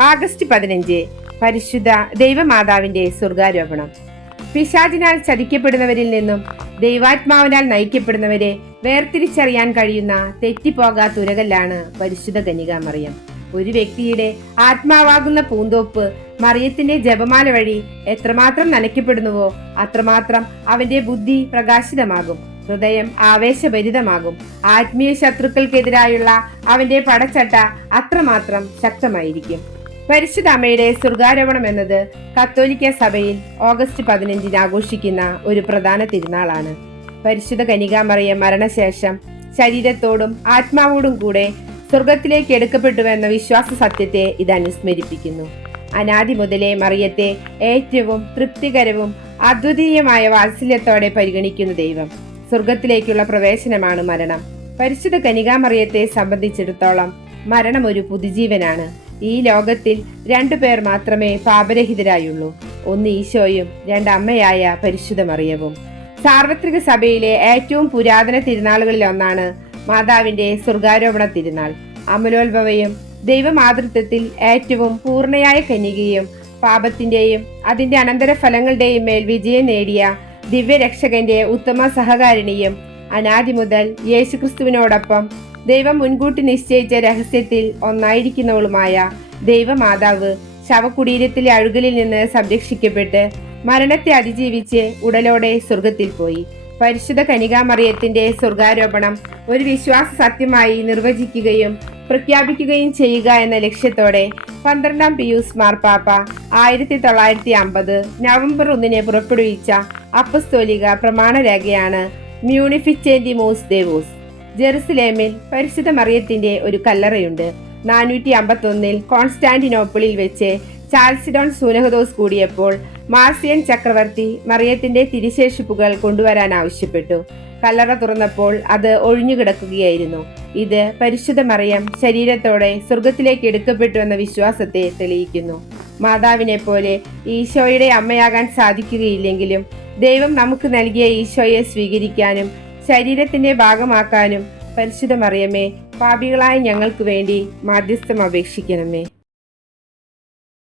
August പതിനഞ്ച് പരിശുദ്ധ ദൈവമാതാവിന്റെ സ്വർഗാരോപണം. പിശാചിനാൽ ചതിക്കപ്പെടുന്നവരിൽ നിന്നും ദൈവാത്മാവിനാൽ നയിക്കപ്പെടുന്നവരെ വേർതിരിച്ചറിയാൻ കഴിയുന്ന തെറ്റിപ്പോകാത്ത ഉരകല്ലാണ് പരിശുദ്ധ കന്യകാമറിയം. ഒരു വ്യക്തിയുടെ ആത്മാവാകുന്ന പൂന്തോപ്പ് മറിയത്തിന്റെ ജപമാല വഴി എത്രമാത്രം നനയ്ക്കപ്പെടുന്നുവോ അത്രമാത്രം അവന്റെ ബുദ്ധി പ്രകാശിതമാകും. ഹൃദയം ആവേശഭരിതമാകും. ആത്മീയ ശത്രുക്കൾക്കെതിരായുള്ള അവന്റെ പടച്ചട്ട അത്രമാത്രം ശക്തമായിരിക്കും. പരിശുദ്ധ അമ്മയുടെ സ്വർഗാരോപണം എന്നത് കത്തോലിക്ക സഭയിൽ ഓഗസ്റ്റ് പതിനഞ്ചിന് ആഘോഷിക്കുന്ന ഒരു പ്രധാന തിരുനാളാണ്. പരിശുദ്ധ കനികാമറിയ മരണശേഷം ശരീരത്തോടും ആത്മാവോടും കൂടെ സ്വർഗത്തിലേക്ക് എടുക്കപ്പെട്ടുവെന്ന വിശ്വാസ സത്യത്തെ ഇത് അനുസ്മരിപ്പിക്കുന്നു. അനാദി മുതലേ മറിയത്തെ ഏറ്റവും തൃപ്തികരവും അദ്വിതീയമായ വാത്സല്യത്തോടെ പരിഗണിക്കുന്ന ദൈവം സ്വർഗത്തിലേക്കുള്ള പ്രവേശനമാണ് മരണം. പരിശുദ്ധ കനികാമറിയത്തെ സംബന്ധിച്ചിടത്തോളം മരണം ഒരു പുതുജീവനാണ്. ഈ ലോകത്തിൽ രണ്ടു പേർ മാത്രമേ പാപരഹിതരായുള്ളൂ. ഒന്ന് ഈശോയും രണ്ട് അമ്മയായ പരിശുദ്ധ മറിയവും. സാർവത്രിക സഭയിലെ ഏറ്റവും പുരാതന തിരുനാളുകളിൽ ഒന്നാണ് മാതാവിന്റെ സ്വർഗാരോപണ തിരുനാൾ. അമലോത്ഭവയും ദൈവമാതൃത്വത്തിൽ ഏറ്റവും പൂർണയായ കന്യകയും പാപത്തിന്റെയും അതിന്റെ അനന്തരഫലങ്ങളുടെയും മേൽ വിജയം നേടിയ ദിവ്യരക്ഷകന്റെ ഉത്തമ സഹകാരിണിയും അനാദി മുതൽ യേശുക്രിസ്തുവിനോടൊപ്പം ദൈവം മുൻകൂട്ടി നിശ്ചയിച്ച രഹസ്യത്തിൽ ഒന്നായിരിക്കുന്നവളുമായ ദൈവമാതാവ് ശവകുടീരത്തിലെ അഴുകലിൽ നിന്ന് സംരക്ഷിക്കപ്പെട്ട് മരണത്തെ അതിജീവിച്ച് ഉടലോടെ സ്വർഗത്തിൽ പോയി. പരിശുദ്ധ കനികാമറിയത്തിന്റെ സ്വർഗാരോപണം ഒരു വിശ്വാസ സത്യമായി നിർവചിക്കുകയും പ്രഖ്യാപിക്കുകയും ചെയ്യുക എന്ന ലക്ഷ്യത്തോടെ പന്ത്രണ്ടാം പിയൂസ് മാർപ്പാപ്പ ആയിരത്തി തൊള്ളായിരത്തി അമ്പത് നവംബർ ഒന്നിന് പുറപ്പെടുവിച്ച അപ്പസ്തോലിക പ്രമാണരേഖയാണ് മ്യൂണിഫിച്ചേന്റിമോസ് ദേവോസ്. ജെറുസലേമിൽ പരിശുദ്ധ മറിയത്തിന്റെ ഒരു കല്ലറയുണ്ട്. നാനൂറ്റി അമ്പത്തൊന്നിൽ കോൺസ്റ്റാന്റിനോപ്പിളിൽ വെച്ച് ചാൾസിഡോൺ സൂനഹദോസ് കൂടിയപ്പോൾ മാർസിയൻ ചക്രവർത്തി മറിയത്തിന്റെ തിരിശേഷിപ്പുകൾ കൊണ്ടുവരാൻ ആവശ്യപ്പെട്ടു. കല്ലറ തുറന്നപ്പോൾ അത് ഒഴിഞ്ഞുകിടക്കുകയായിരുന്നു. ഇത് പരിശുദ്ധ മറിയം ശരീരത്തോടെ സ്വർഗത്തിലേക്ക് എടുക്കപ്പെട്ടു എന്ന വിശ്വാസത്തെ തെളിയിക്കുന്നു. മാതാവിനെ പോലെ ഈശോയുടെ അമ്മയാകാൻ സാധിക്കുകയില്ലെങ്കിലും ദൈവം നമുക്ക് നൽകിയ ഈശോയെ സ്വീകരിക്കാനും ശരീരത്തിന്റെ ഭാഗമാക്കാനും പരിശുദ്ധമറിയമേ പാപികളായ ഞങ്ങൾക്ക് വേണ്ടി മാധ്യസ്ഥം അപേക്ഷിക്കണമേ.